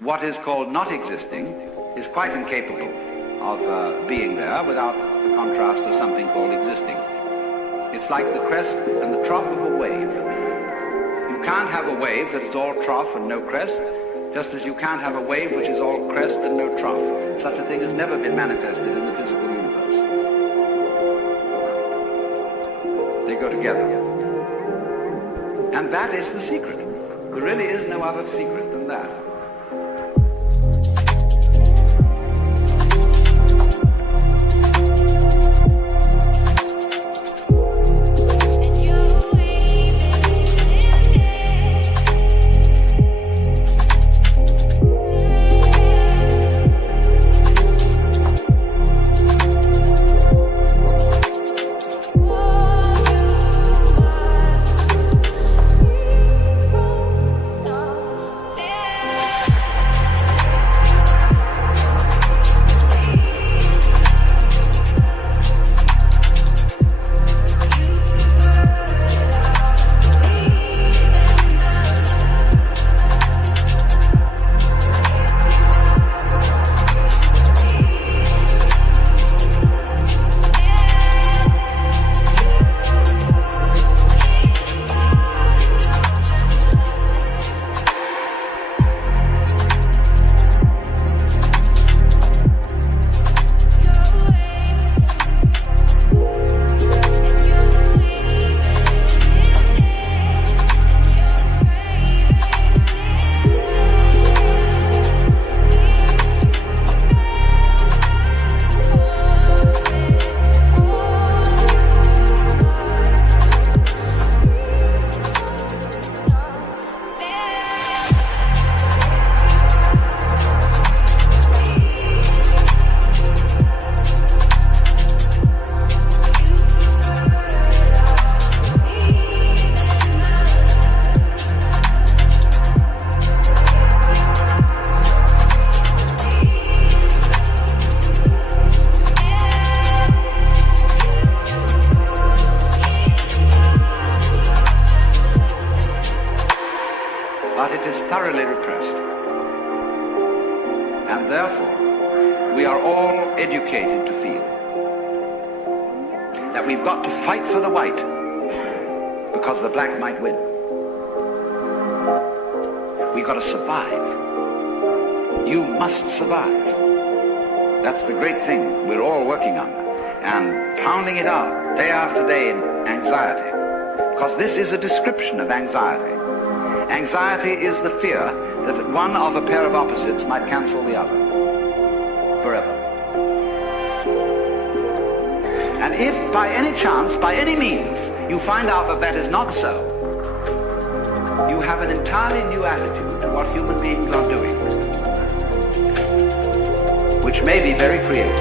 what is called not existing is quite incapable of being there without the contrast of something called existing. It's like the crest and the trough of a wave. You can't have a wave that is all trough and no crest, just as you can't have a wave which is all crest and no trough. Such a thing has never been manifested in the physical universe. They go together. And that is the secret. There really is no other secret than that. But it is thoroughly repressed. And therefore, we are all educated to feel that we've got to fight for the white because the black might win. We've got to survive. You must survive. That's the great thing we're all working on and pounding it out day after day in anxiety, because this is a description of anxiety. Anxiety is the fear that one of a pair of opposites might cancel the other forever. And if by any chance, by any means, you find out that that is not so, you have an entirely new attitude to what human beings are doing, which may be very creative,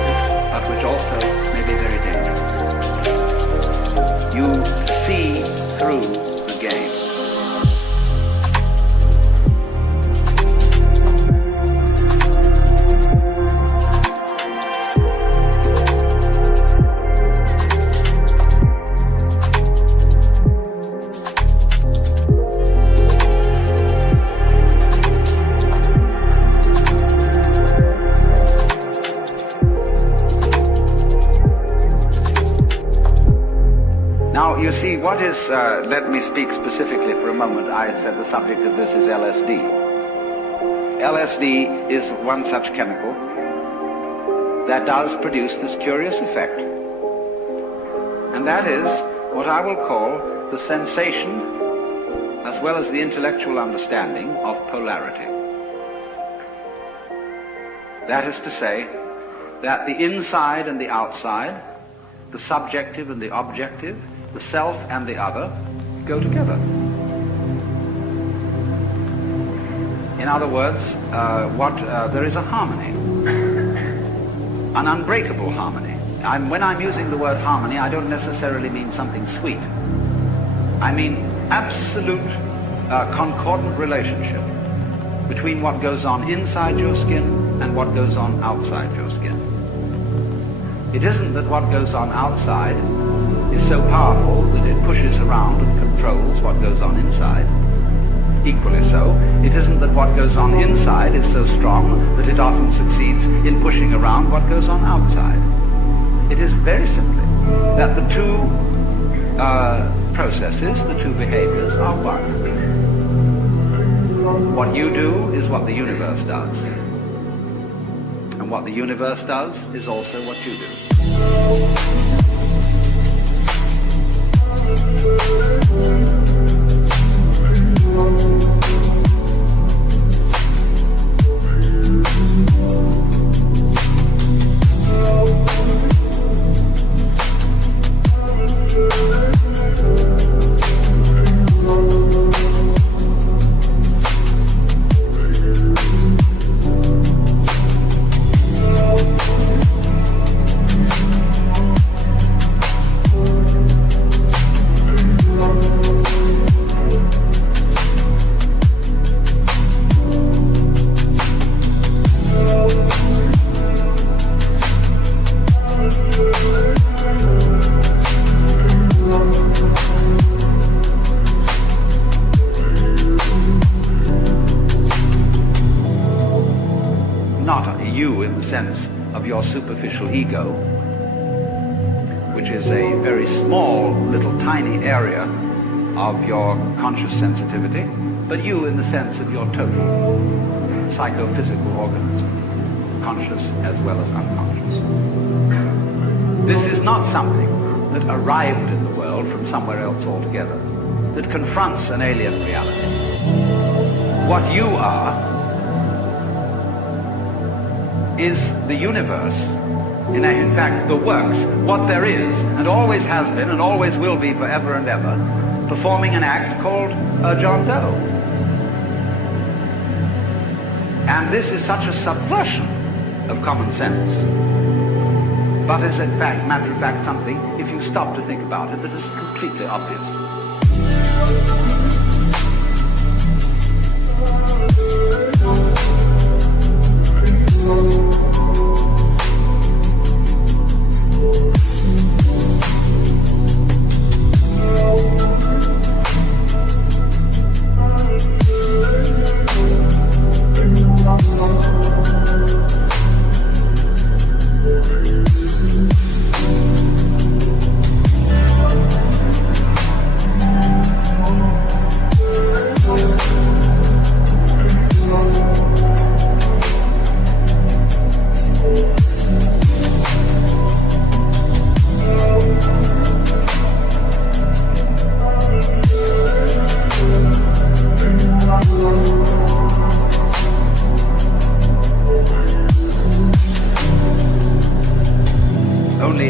but which also may be very dangerous. You see through the game. Now, you see, what is, let me speak specifically for a moment. I said the subject of this is LSD. LSD is one such chemical that does produce this curious effect. And that is what I will call the sensation, as well as the intellectual understanding, of polarity. That is to say, that the inside and the outside, the subjective and the objective, the self and the other go together. In other words, there is a harmony, an unbreakable harmony. When I'm using the word harmony, I don't necessarily mean something sweet. I mean absolute concordant relationship between what goes on inside your skin and what goes on outside your skin. It isn't that what goes on outside is so powerful that it pushes around and controls what goes on inside. equally so. It isn't that what goes on inside is so strong that it often succeeds in pushing around what goes on outside. It is very simply that the two processes, the two behaviors are one. What you do is what the universe does. And what the universe does is also what you do. Superficial ego, which is a very small, little tiny area of your conscious sensitivity, but you in the sense of your total psychophysical organism, conscious as well as unconscious. This is not something that arrived in the world from somewhere else altogether, that confronts an alien reality. What you are is the universe, in fact, the works, what there is, and always has been, and always will be forever and ever, performing an act called John Doe. And this is such a subversion of common sense, but is in fact, matter of fact, something, if you stop to think about it, that is completely obvious.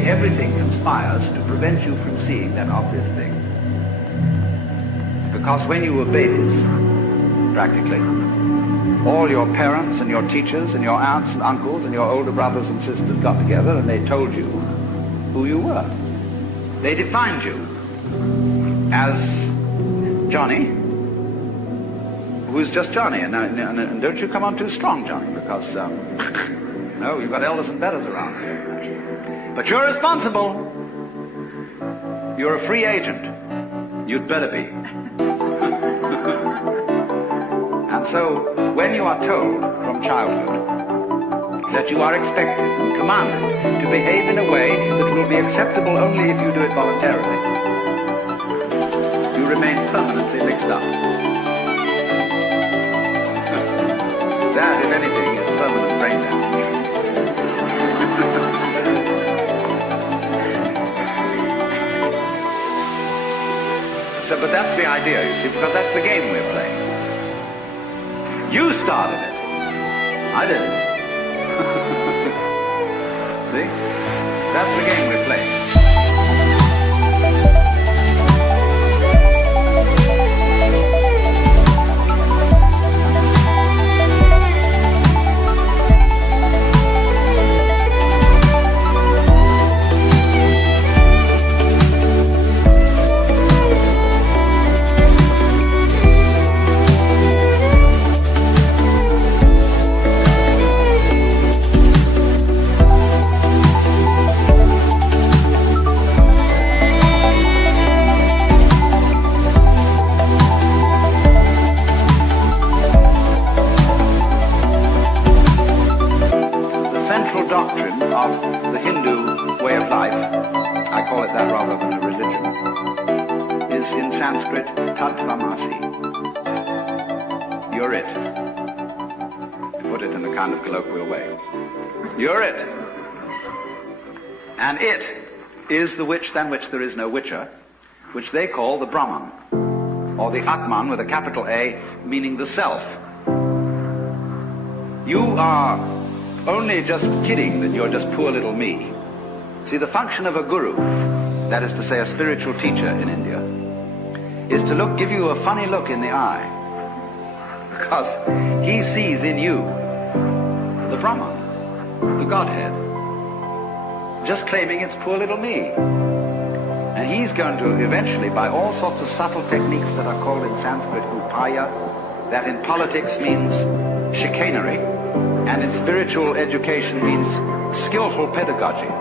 Everything conspires to prevent you from seeing that obvious thing. Because when you were babies, practically, all your parents and your teachers and your aunts and uncles and your older brothers and sisters got together and they told you who you were. They defined you as Johnny, who's just Johnny. And don't you come on too strong, Johnny, because, no, you've got elders and betters around. But you're responsible. You're a free agent. You'd better be. And so, when you are told from childhood that you are expected and commanded to behave in a way that will be acceptable only if you do it voluntarily, you remain permanently mixed up. That, if anything, is permanent brain damage. But that's the idea, you see, because that's the game we're playing. You started it. I didn't. See? That's the game we're playing. doctrine of the Hindu way of life, I call it that rather than a religion, is in Sanskrit Tattvamasi. You're it. To put it in a kind of colloquial way. You're it. And it is the which than which there is no whicher, which they call the Brahman, or the Atman with a capital A, meaning the self. You are only just kidding that you're just poor little me. See, the function of a guru, that is to say a spiritual teacher in India, is to give you a funny look in the eye, because he sees in you the Brahman, the Godhead, just claiming it's poor little me. And he's going to eventually, by all sorts of subtle techniques that are called in Sanskrit upaya, that in politics means chicanery, and in spiritual education means skillful pedagogy.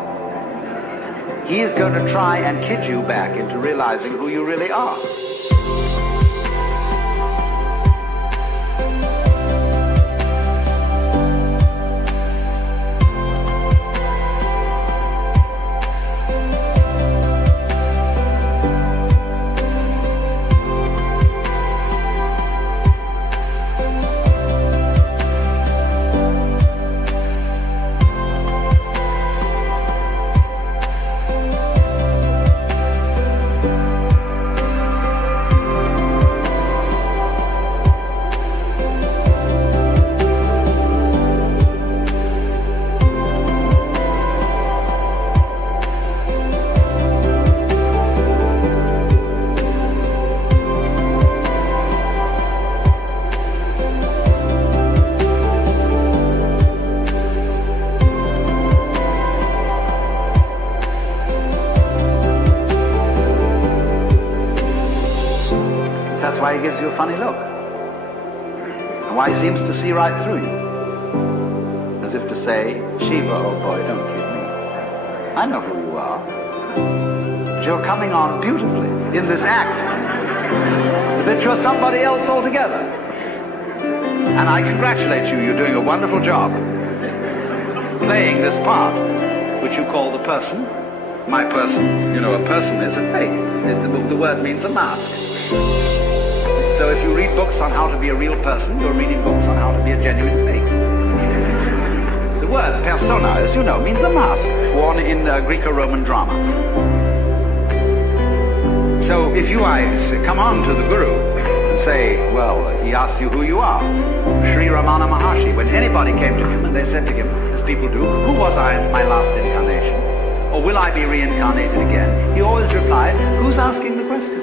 He is going to try and kid you back into realizing who you really are. That's why he gives you a funny look. And why he seems to see right through you. As if to say, Shiva, oh boy, don't kid me. I know who you are. But you're coming on beautifully in this act. That you're somebody else altogether. And I congratulate you, you're doing a wonderful job. Playing this part, which you call the person. My person, you know, a person is a fake. The word means a mask. So if you read books on how to be a real person, you're reading books on how to be a genuine fake. The word persona, as you know, means a mask worn in Greco-Roman drama. So if you come on to the Guru and say, well, he asks you who you are, Sri Ramana Maharshi, when anybody came to him and they said to him, as people do, who was I in my last incarnation? Or will I be reincarnated again? He always replied, who's asking the question?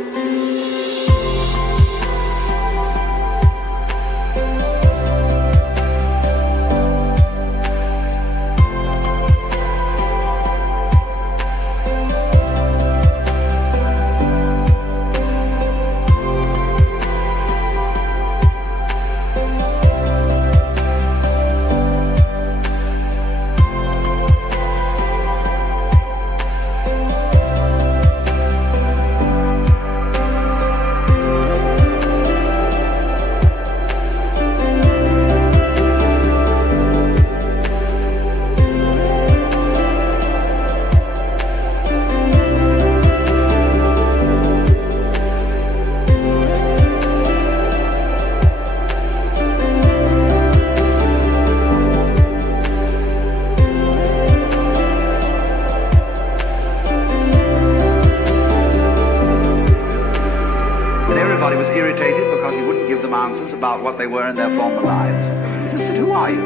About what they were in their former lives. He just said, who are you?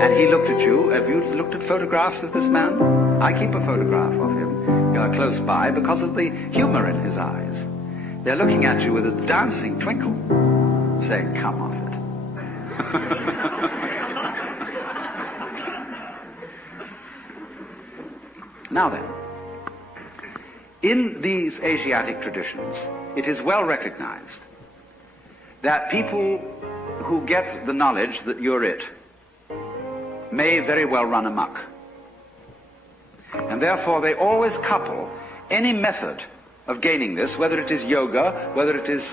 And he looked at you. Have you looked at photographs of this man? I keep a photograph of him close by because of the humor in his eyes. They're looking at you with a dancing twinkle, saying, come off it. Now then, in these Asiatic traditions, it is well recognized that people who get the knowledge that you're it may very well run amok. And therefore they always couple any method of gaining this, whether it is yoga, whether it is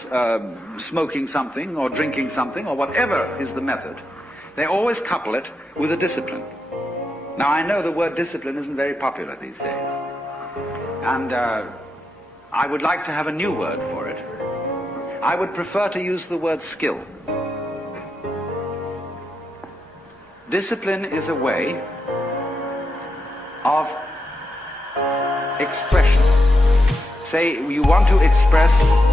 smoking something or drinking something or whatever is the method, they always couple it with a discipline. Now, I know the word discipline isn't very popular these days, and I would like to have a new word for it. I would prefer to use the word skill. Discipline is a way of expression. Say you want to express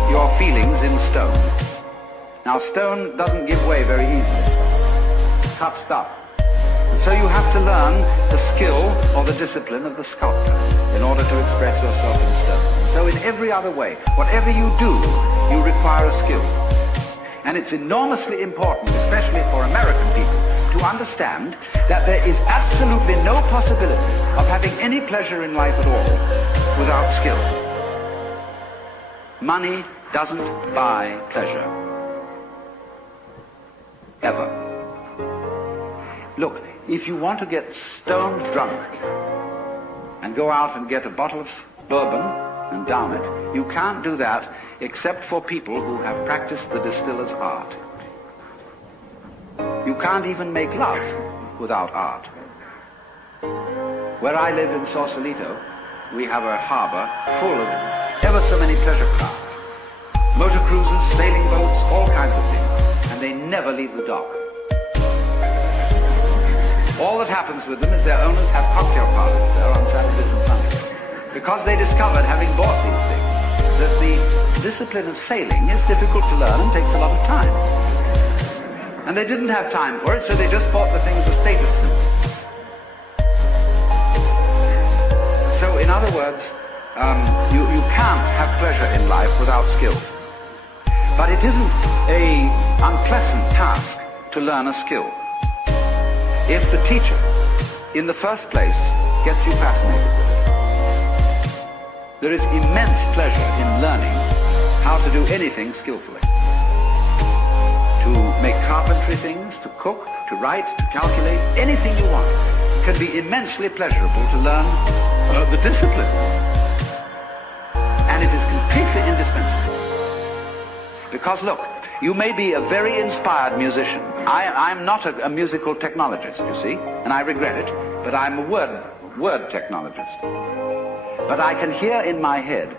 your feelings in stone. Now, stone doesn't give way very easily. It's tough stuff. And so you have to learn the skill or the discipline of the sculptor in order to express yourself in stone. So in every other way, whatever you do, you require a skill. And it's enormously important, especially for American people, to understand that there is absolutely no possibility of having any pleasure in life at all without skill. Money doesn't buy pleasure. Ever. Look, if you want to get stone drunk and go out and get a bottle of bourbon and down it, you can't do that except for people who have practiced the distiller's art. You can't even make love without art. Where I live in Sausalito, we have a harbor full of ever so many pleasure craft. Motor cruisers, sailing boats, all kinds of things. And they never leave the dock. All that happens with them is their owners have cocktail parties there on Saturdays and Sundays. Because they discovered, having bought these things, that the discipline of sailing is difficult to learn and takes a lot of time. And they didn't have time for it, so they just bought the thing as a status symbol. So, in other words, you can't have pleasure in life without skill. But it isn't an unpleasant task to learn a skill. If the teacher, in the first place, gets you fascinated with it. There is immense pleasure in learning how to do anything skillfully. To make carpentry things, to cook, to write, to calculate, anything you want. It can be immensely pleasurable to learn the discipline. And it is completely indispensable. Because look, you may be a very inspired musician. I'm not a musical technologist, you see, and I regret it, but I'm a word technologist. But I can hear in my head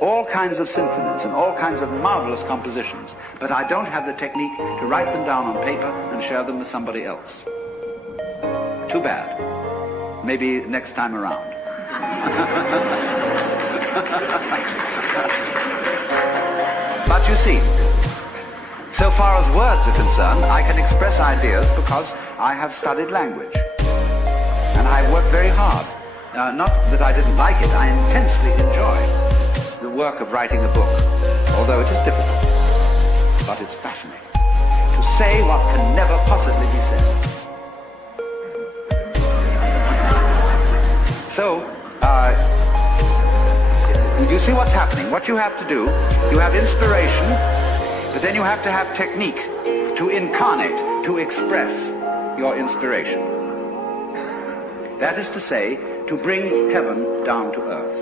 all kinds of symphonies and all kinds of marvelous compositions, but I don't have the technique to write them down on paper and share them with somebody else. Too bad. Maybe next time around. But you see, so far as words are concerned, I can express ideas because I have studied language. And I worked very hard. Not that I didn't like it, I intensely enjoy the work of writing a book, although it is difficult. But it's fascinating. To say what can never possibly be said. So, you see what's happening. What you have to do, you have inspiration, but then you have to have technique to incarnate, to express your inspiration. That is to say, to bring heaven down to earth.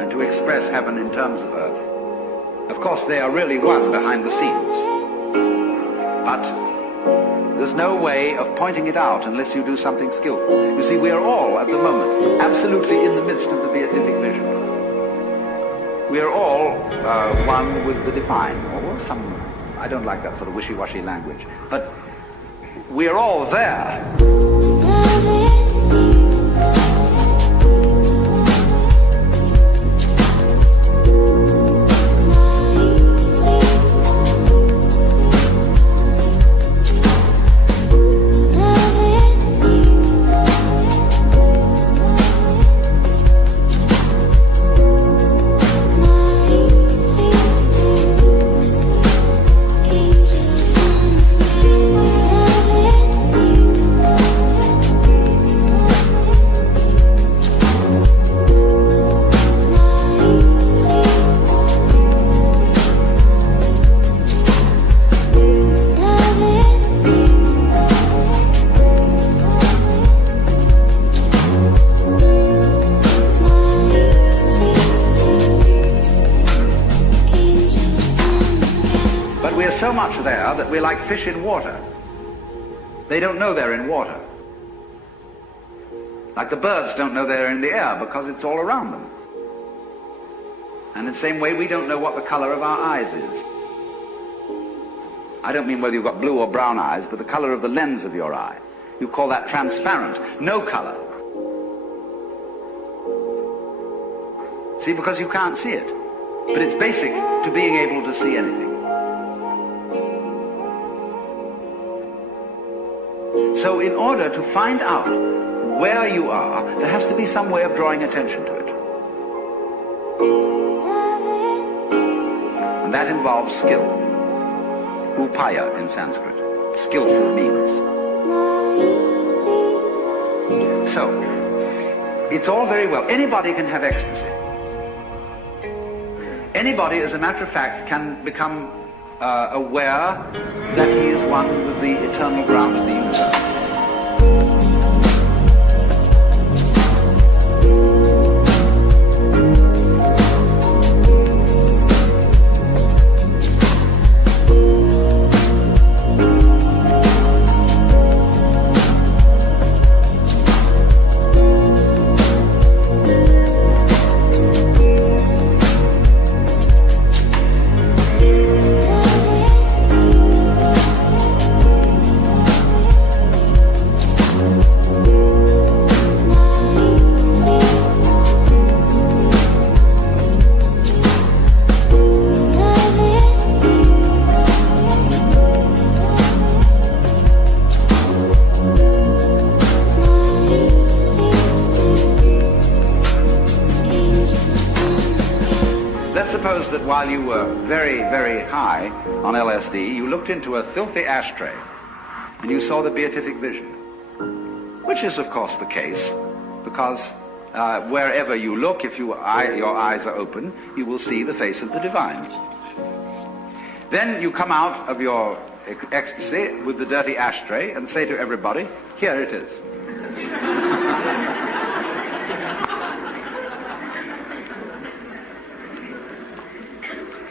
And to express heaven in terms of earth. Of course, they are really one behind the scenes. But there's no way of pointing it out unless you do something skillful. You see, we are all, at the moment, absolutely in the midst of the beatific vision. We are all one with the divine, or some, I don't like that sort of wishy-washy language, but we are all there. So much there that we're like fish in water. They don't know they're in water. Like the birds don't know they're in the air because it's all around them. And in the same way, we don't know what the color of our eyes is. I don't mean whether you've got blue or brown eyes, but the color of the lens of your eye. You call that transparent, no color. See, because you can't see it. But it's basic to being able to see anything. So in order to find out where you are, there has to be some way of drawing attention to it. And that involves skill. Upaya in Sanskrit. Skillful means. So, it's all very well. Anybody can have ecstasy. Anybody, as a matter of fact, can become aware that he is one with the eternal ground of the universe. That while you were very, very high on LSD, you looked into a filthy ashtray and you saw the beatific vision, which is, of course, the case, because wherever you look, if your eyes are open, you will see the face of the divine. Then you come out of your ecstasy with the dirty ashtray and say to everybody, here it is.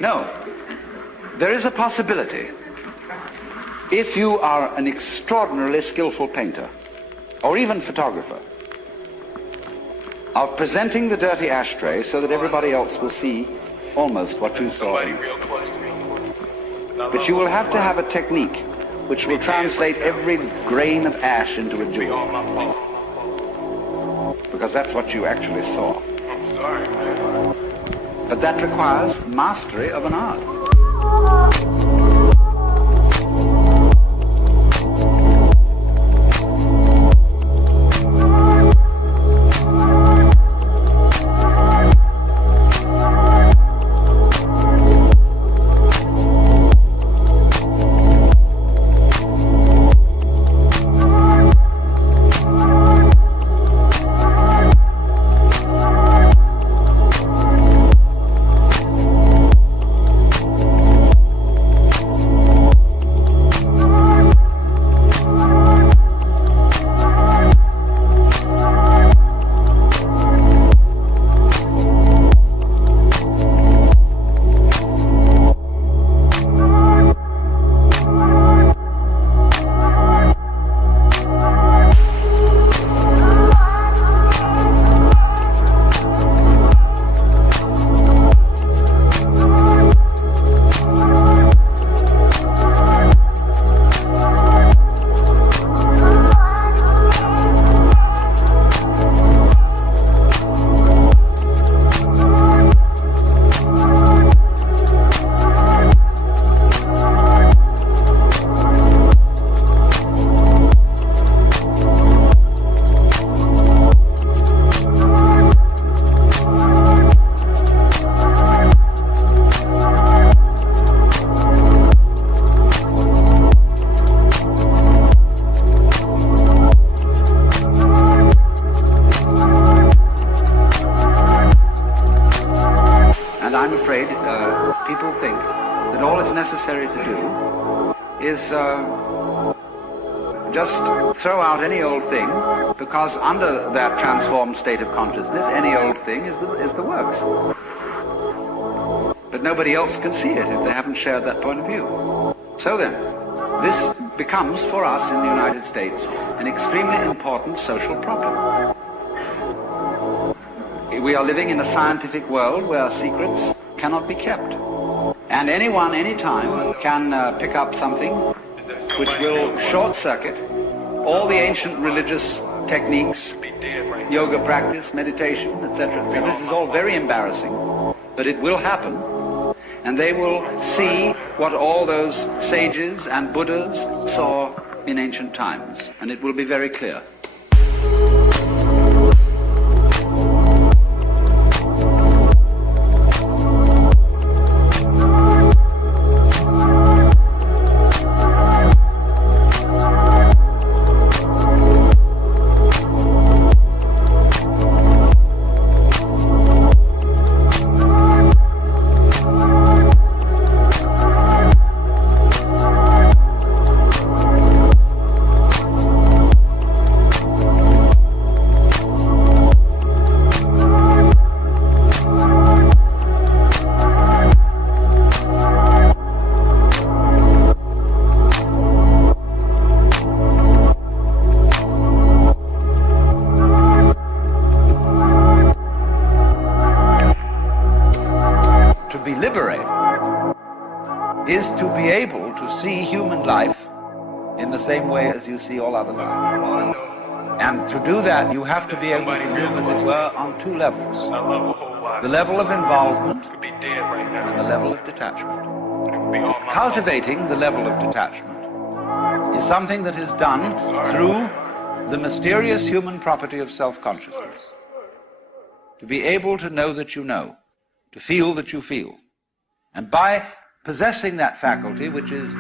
No, there is a possibility, if you are an extraordinarily skillful painter, or even photographer, of presenting the dirty ashtray so that everybody else will see almost what you saw in it. But you will have to have a technique which will translate every grain of ash into a jewel. Because that's what you actually saw. I'm sorry, man. But that requires mastery of an art. People think that all it's necessary to do is just throw out any old thing, because under that transformed state of consciousness, any old thing is the works. But nobody else can see it if they haven't shared that point of view. So then, this becomes, for us in the United States, an extremely important social problem. We are living in a scientific world where secrets cannot be kept. And anyone, anytime, can pick up something which will short-circuit all the ancient religious techniques, yoga practice, meditation, etc., etc. This is all very embarrassing, but it will happen. And they will see what all those sages and Buddhas saw in ancient times, and it will be very clear. Is to be able to see human life in the same way as you see all other life. And to do that, you have to be able to live, as it were, on two levels. The level of involvement and the level of detachment. Cultivating the level of detachment is something that is done through the mysterious human property of self-consciousness. To be able to know that you know, to feel that you feel. And by possessing that faculty, which is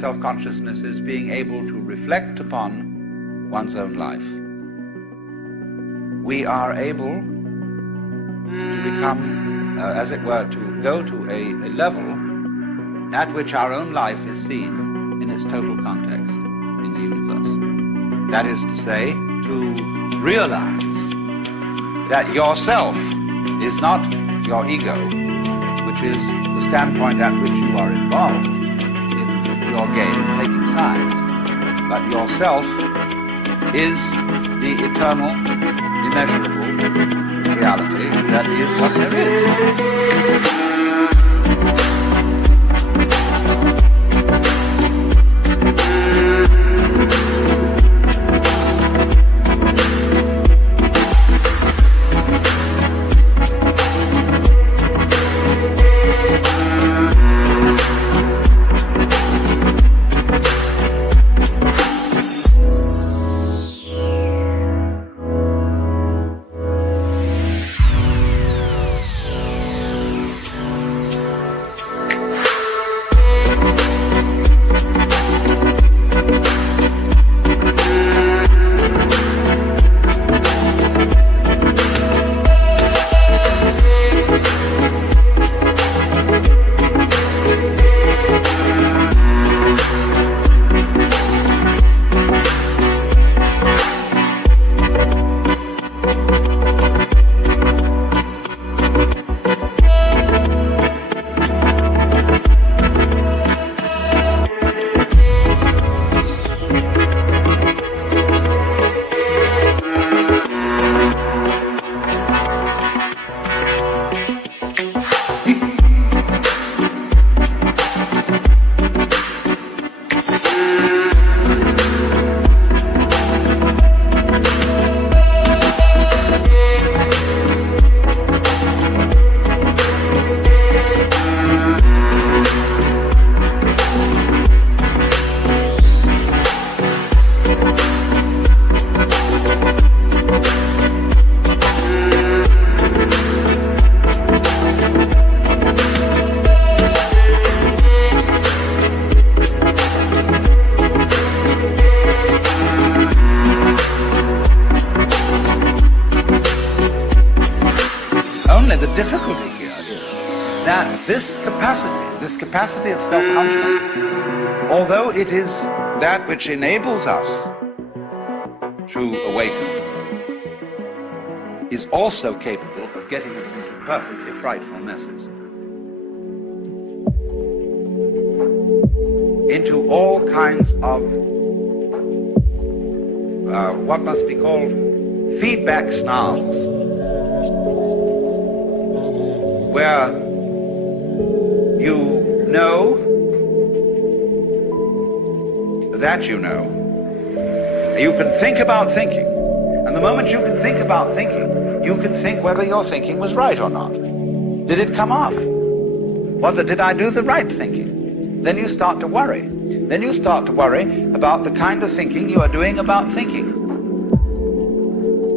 self-consciousness, is being able to reflect upon one's own life, we are able to become, as it were, to go to a level at which our own life is seen in its total context in the universe. That is to say, to realize that yourself is not your ego, which is the standpoint at which you are involved in your game, taking sides. But yourself is the eternal, immeasurable reality that is what there is. The difficulty here is that this capacity of self-consciousness, although it is that which enables us to awaken, is also capable of getting us into perfectly frightful messes. into all kinds of what must be called feedback snarls, where you know that you know. You can think about thinking, and the moment you can think about thinking, you can think whether your thinking was right or not. Did it come off? Did I do the right thinking? Then you start to worry. Then you start to worry about the kind of thinking you are doing about thinking.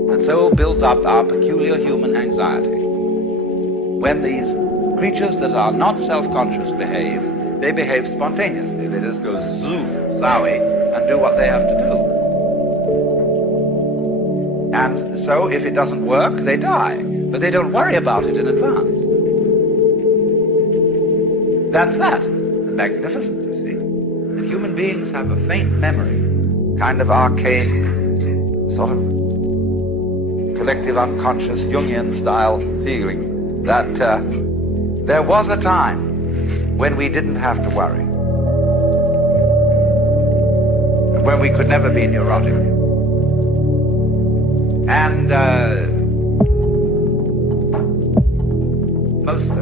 And so builds up our peculiar human anxiety. When these creatures that are not self-conscious behave, they behave spontaneously. They just go zoo, zowie, and do what they have to do. And so if it doesn't work, they die. But they don't worry about it in advance. That's that. Magnificent, you see. And human beings have a faint memory, kind of archaic, sort of collective unconscious Jungian style feeling that there was a time when we didn't have to worry, when we could never be neurotic. And a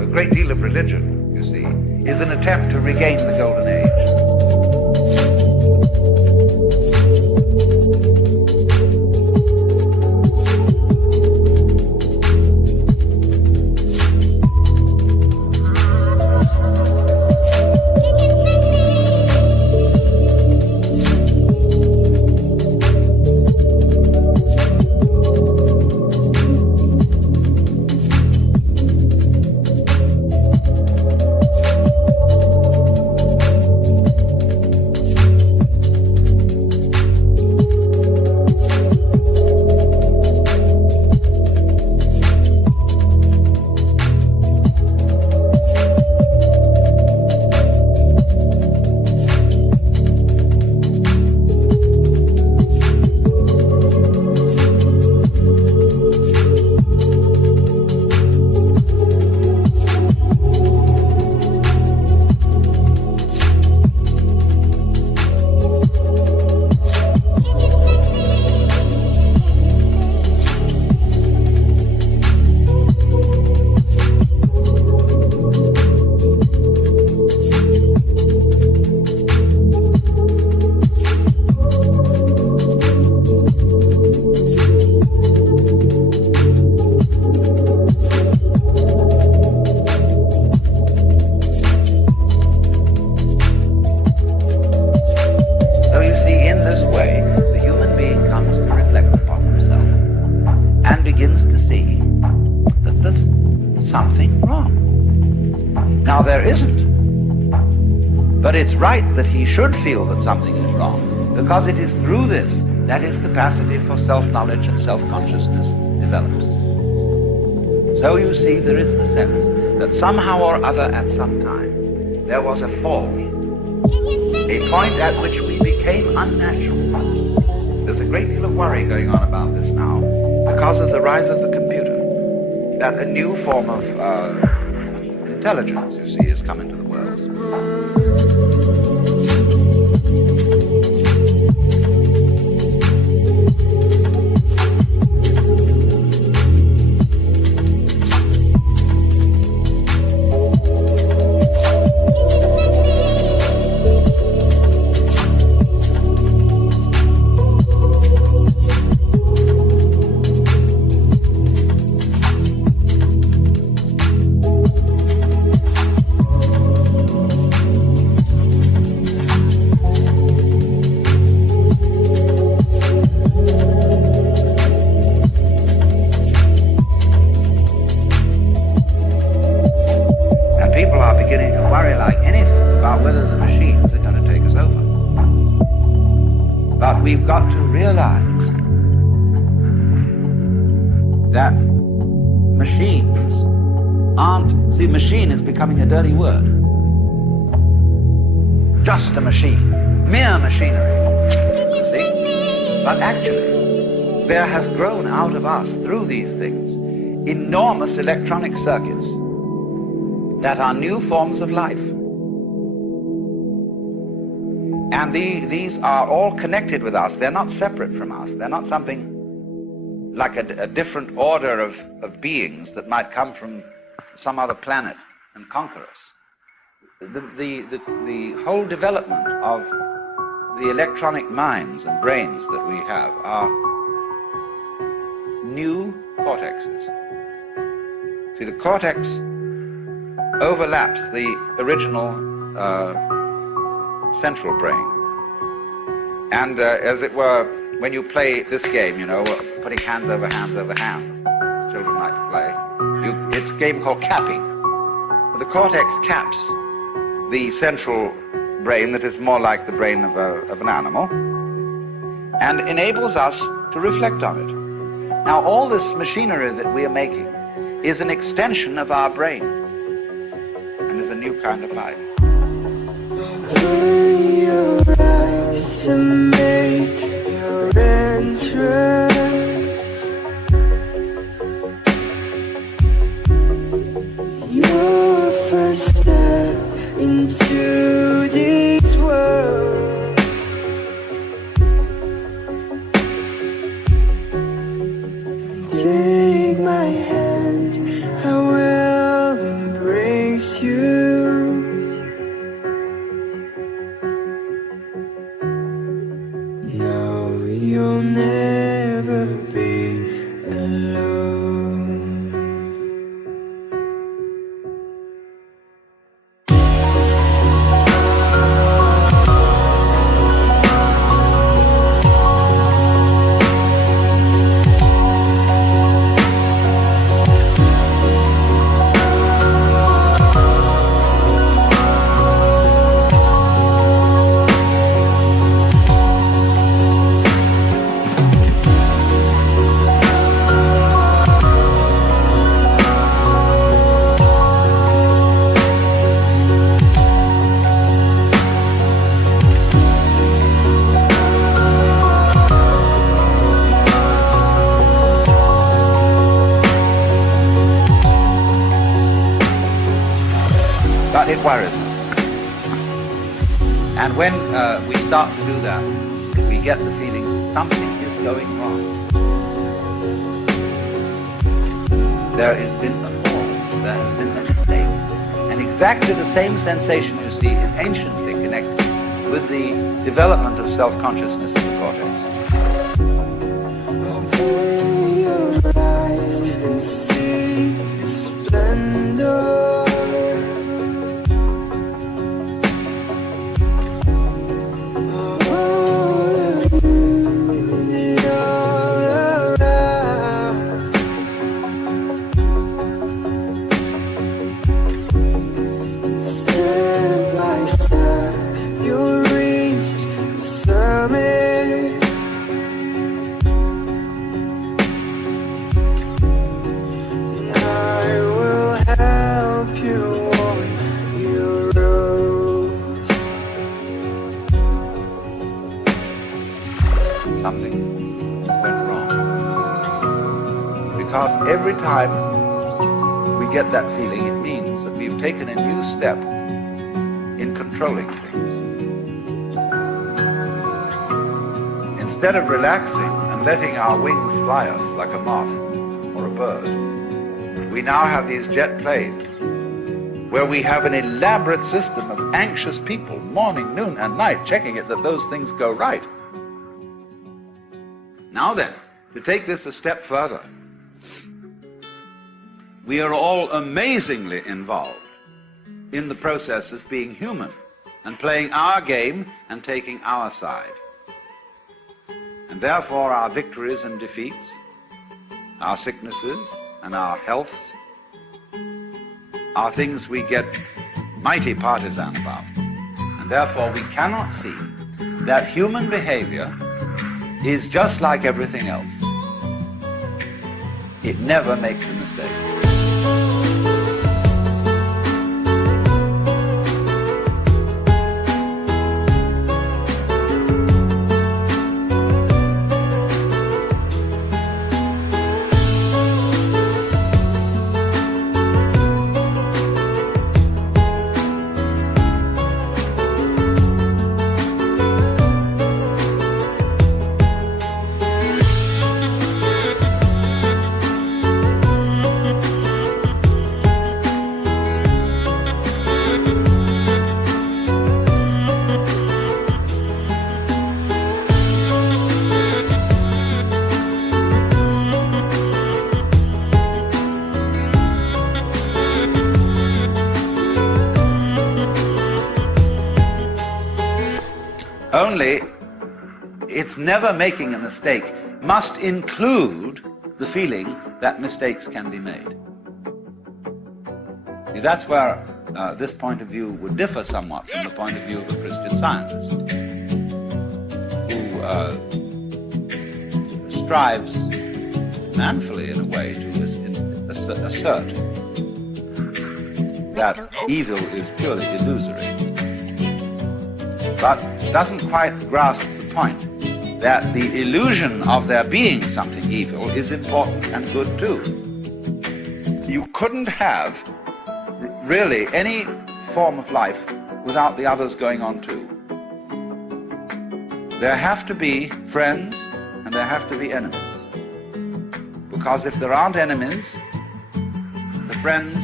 great deal of religion, you see, is an attempt to regain the golden age. But it's right that he should feel that something is wrong, because it is through this that his capacity for self-knowledge and self-consciousness develops. So you see, there is the sense that somehow or other at some time there was a fall, a point at which we became unnatural. There's a great deal of worry going on about this now because of the rise of the computer, that a new form of intelligence, you see, has come into the world. We've got to realize that machines aren't, see, machine is becoming a dirty word. Just a machine, mere machinery, you see? But actually, there has grown out of us, through these things, enormous electronic circuits that are new forms of life. And these are all connected with us. They're not separate from us. They're not something like a different order of beings that might come from some other planet and conquer us. The whole development of the electronic minds and brains that we have are new cortexes. See, the cortex overlaps the original central brain. And as it were, when you play this game, you know, putting hands over hands over hands, children like to play, it's a game called capping. The cortex caps the central brain that is more like the brain of an animal and enables us to reflect on it. Now, all this machinery that we are making is an extension of our brain and is a new kind of life. Open your eyes and make your entrance. Your first step into this world. Take my hand, I will embrace you. No, you'll never be alone. But it worries us. And when we start to do that, we get the feeling something is going wrong. There has been a fall, there has been a mistake. And exactly the same sensation, you see, is anciently connected with the development of self-consciousness in the cortex. Open your eyes and see the splendor. Something went wrong. Because every time we get that feeling, it means that we've taken a new step in controlling things. Instead of relaxing and letting our wings fly us like a moth or a bird, we now have these jet planes where we have an elaborate system of anxious people, morning, noon, and night, checking it that those things go right. Now then, to take this a step further, we are all amazingly involved in the process of being human and playing our game and taking our side. And therefore our victories and defeats, our sicknesses and our healths, are things we get mighty partisan about. And therefore we cannot see that human behavior is just like everything else. It never makes a mistake. Only it's never making a mistake must include the feeling that mistakes can be made. See, that's where this point of view would differ somewhat from the point of view of a Christian Scientist, who strives manfully, in a way, to assert that evil is purely illusory, but doesn't quite grasp the point that the illusion of there being something evil is important and good too. You couldn't have really any form of life without the others going on too. There have to be friends and there have to be enemies. Because if there aren't enemies, the friends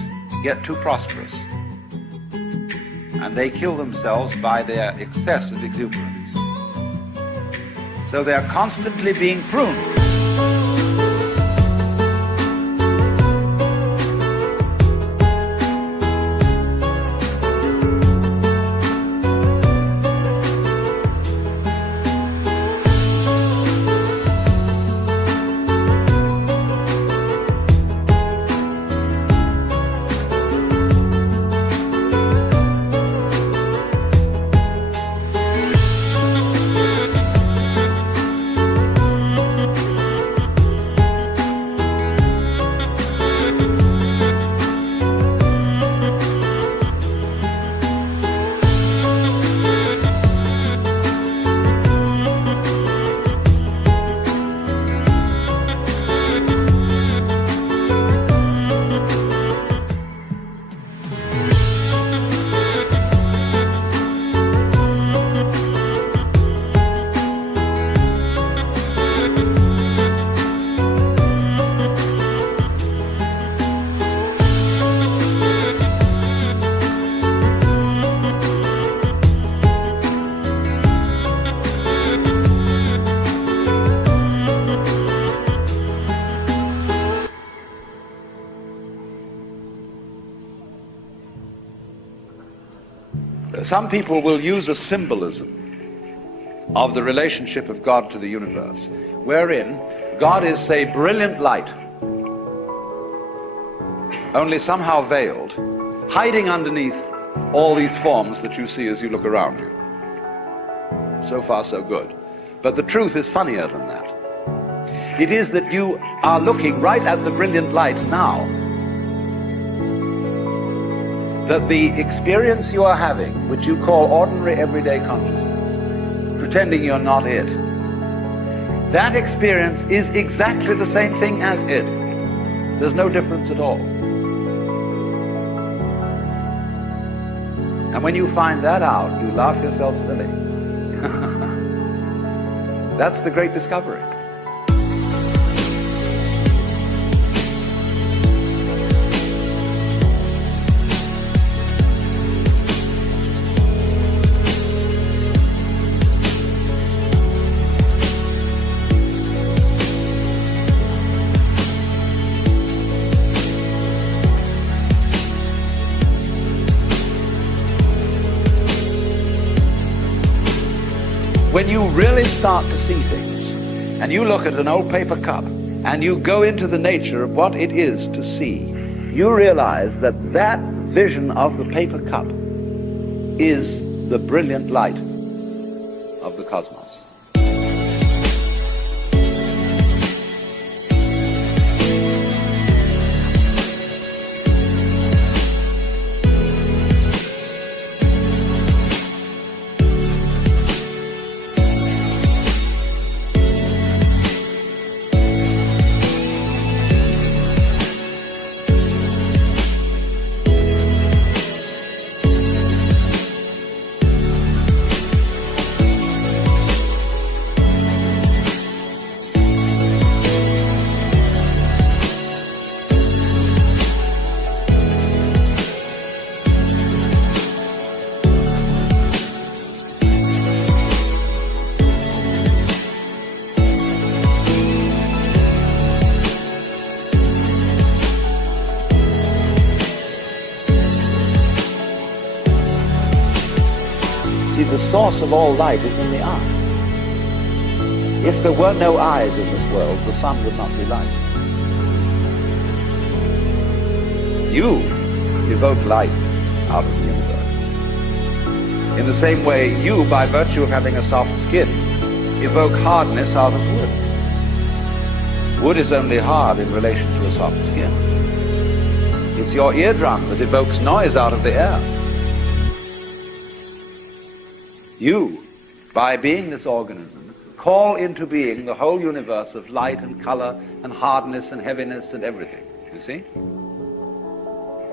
get too prosperous and they kill themselves by their excess of exuberance. So they're constantly being pruned. Some people will use a symbolism of the relationship of God to the universe, wherein God is, say, brilliant light, only somehow veiled, hiding underneath all these forms that you see as you look around you. So far, so good. But the truth is funnier than that. It is that you are looking right at the brilliant light now, that the experience you are having, which you call ordinary everyday consciousness, pretending you're not it, that experience is exactly the same thing as it. There's no difference at all. And when you find that out, you laugh yourself silly. That's the great discovery. When you really start to see things, and you look at an old paper cup, and you go into the nature of what it is to see, you realize that that vision of the paper cup is the brilliant light of the cosmos. source of all light is in the eye. If there were no eyes in this world, the sun would not be light. You evoke light out of the universe. In the same way, you, by virtue of having a soft skin, evoke hardness out of wood. Wood is only hard in relation to a soft skin. It's your eardrum that evokes noise out of the air. You, by being this organism, call into being the whole universe of light and color and hardness and heaviness and everything, you see?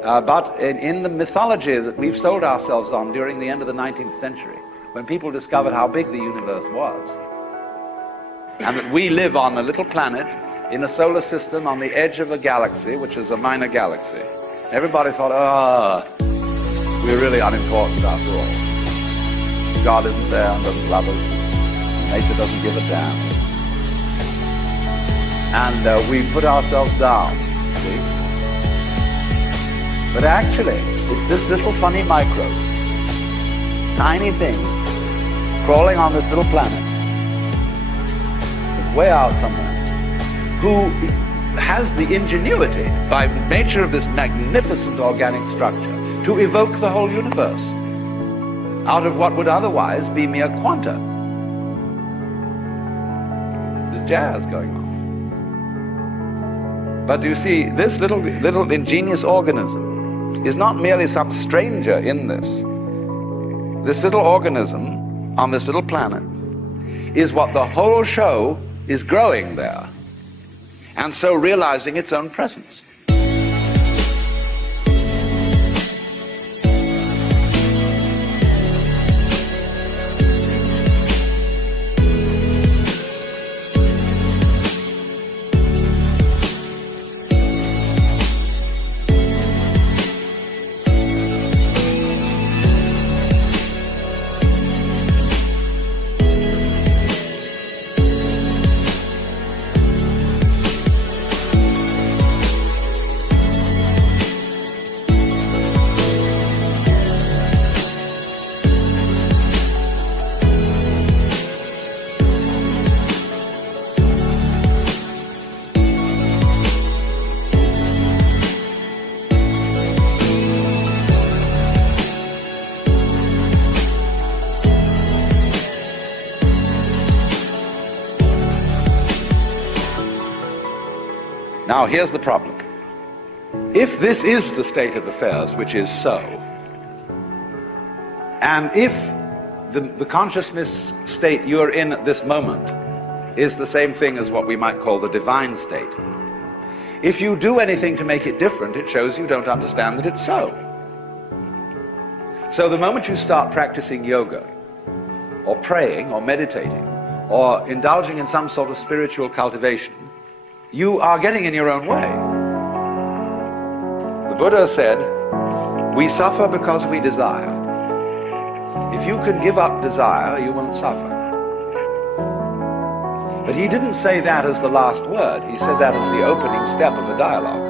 But in the mythology that we've sold ourselves on during the end of the 19th century, when people discovered how big the universe was, and that we live on a little planet in a solar system on the edge of a galaxy, which is a minor galaxy, everybody thought, we're really unimportant after all. God isn't there and doesn't love us. Nature doesn't give a damn. And we put ourselves down, see? But actually, it's this little funny microbe, tiny thing, crawling on this little planet, it's way out somewhere, who has the ingenuity, by nature of this magnificent organic structure, to evoke the whole universe out of what would otherwise be mere quanta. There's jazz going on. But you see, this little ingenious organism is not merely some stranger in this. This little organism on this little planet is what the whole show is growing there, and so realizing its own presence. Now, here's the problem. If this is the state of affairs, which is so, and if the consciousness state you're in at this moment is the same thing as what we might call the divine state, if you do anything to make it different, it shows you don't understand that it's so. So the moment you start practicing yoga, or praying, or meditating, or indulging in some sort of spiritual cultivation, you are getting in your own way. The Buddha said, we suffer because we desire. If you can give up desire, you won't suffer. But he didn't say that as the last word. He said that as the opening step of a dialogue.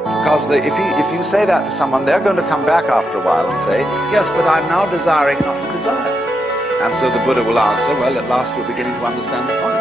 Because if you say that to someone, they're going to come back after a while and say, yes, but I'm now desiring not to desire. And so the Buddha will answer, well, at last you're beginning to understand the point.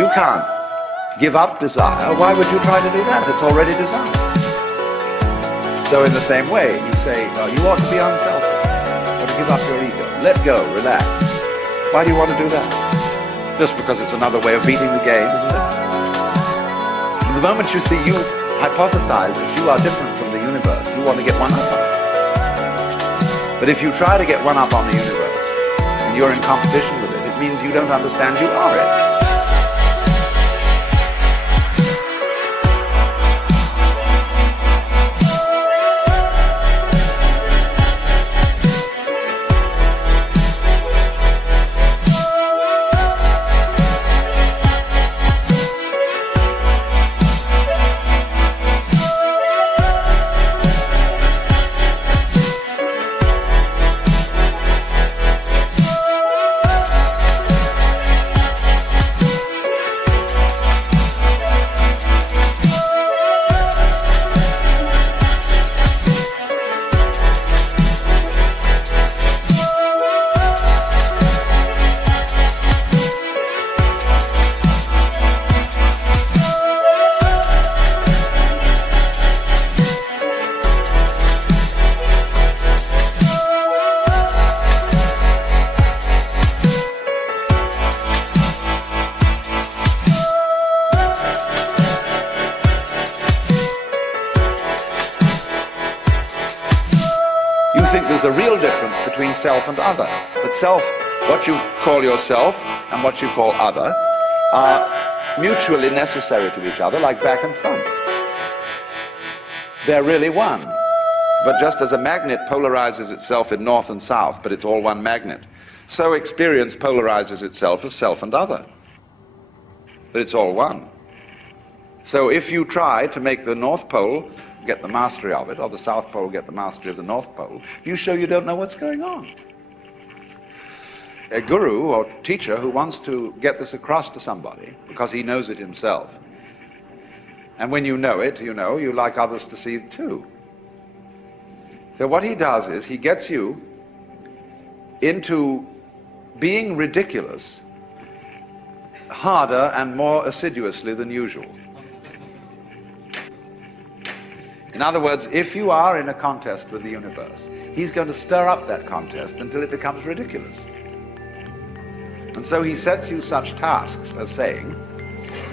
you can't give up desire, why would you try to do that? It's already desire. So in the same way, you say, well, you ought to be unselfish. You ought to give up your ego. Let go, relax. Why do you want to do that? Just because it's another way of beating the game, isn't it? And the moment you see, you hypothesize that you are different from the universe, you want to get one up on it. But if you try to get one up on the universe, and you're in competition with it, it means you don't understand you are it. There's a real difference between self and other. But self, what you call yourself and what you call other, are mutually necessary to each other, like back and front. They're really one. But just as a magnet polarizes itself in north and south, but it's all one magnet, so experience polarizes itself as self and other. But it's all one. So if you try to make the North Pole get the mastery of it, or the South Pole get the mastery of the North Pole, you show you don't know what's going on. A guru or teacher who wants to get this across to somebody because he knows it himself, and when you know it, you know, you like others to see it too. So what he does is he gets you into being ridiculous harder and more assiduously than usual. In other words, if you are in a contest with the universe, he's going to stir up that contest until it becomes ridiculous. And so he sets you such tasks as saying,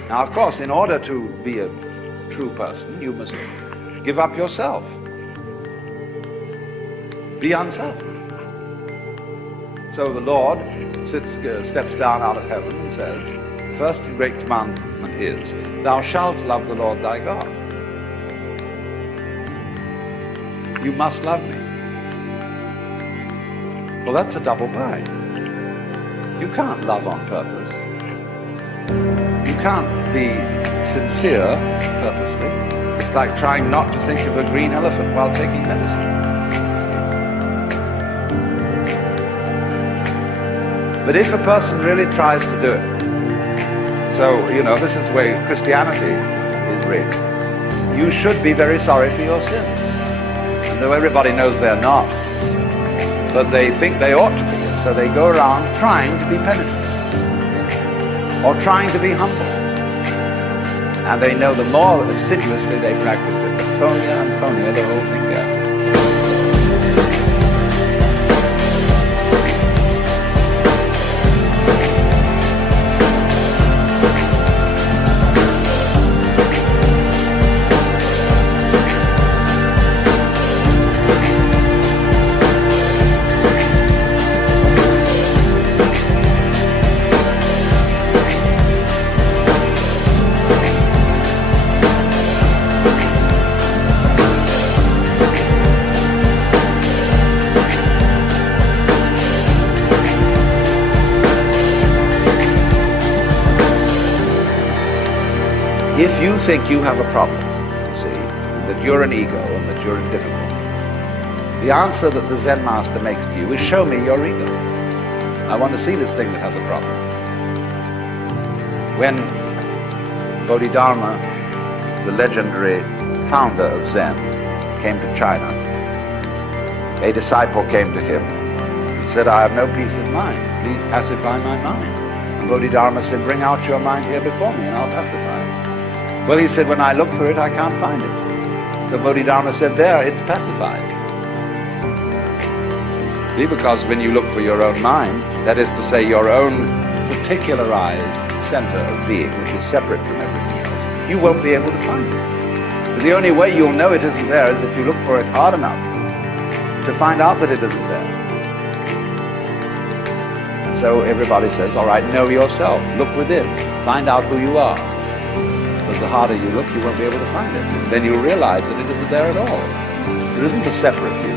now of course, in order to be a true person, you must give up yourself. Be unselfish. So the Lord steps down out of heaven and says, the first and great commandment is, thou shalt love the Lord thy God. You must love me. Well, that's a double bind. You can't love on purpose. You can't be sincere purposely. It's like trying not to think of a green elephant while taking medicine. But if a person really tries to do it, so, you know, this is the way Christianity is read. You should be very sorry for your sins. Though everybody knows they're not, but they think they ought to be, and so they go around trying to be penitent, or trying to be humble. And they know the more assiduously they practice it, the phonier and phonier the whole thing gets. If you think you have a problem, see, that you're an ego and that you're in difficulty, the answer that the Zen master makes to you is, show me your ego. I want to see this thing that has a problem. When Bodhidharma, the legendary founder of Zen, came to China, a disciple came to him and said, I have no peace of mind. Please pacify my mind. And Bodhidharma said, bring out your mind here before me and I'll pacify it. Well, he said, when I look for it, I can't find it. So Bodhidharma said, there, it's pacified. See, because when you look for your own mind, that is to say your own particularized center of being, which is separate from everything else, you won't be able to find it. But the only way you'll know it isn't there is if you look for it hard enough to find out that it isn't there. And so everybody says, all right, know yourself, look within, find out who you are. Because the harder you look, you won't be able to find it. And then you'll realize that it isn't there at all. There isn't a separate you.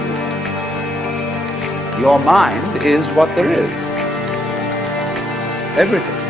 Your mind is what there is. Everything.